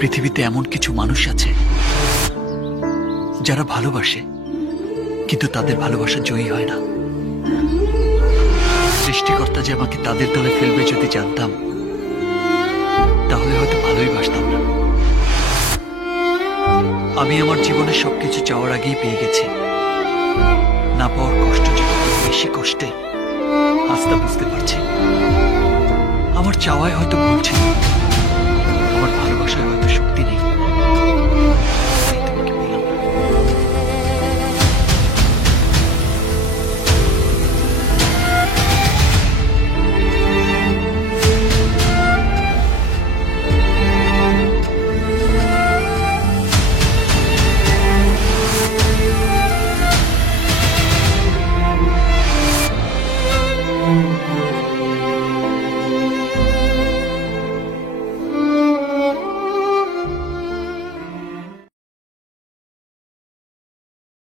পৃথিবীতে এমন কিছু মানুষ আছে যারা ভালোবাসে, কিন্তু তাদের ভালোবাসা জয়ী হয় না। সৃষ্টিকর্তা যে আমাকে তাদের দলে ফেলবে যদি জানতাম, তাহলে হয়তো ভালোই বাসতাম না। আমি আমার জীবনের সবকিছু চাওয়ার আগেই পেয়ে গেছি। না পাওয়ার কষ্ট যে কত বেশি কষ্টে, আজ তা বুঝতে পারছি। আমার চাওয়ায় হয়তো ভুল ছিল,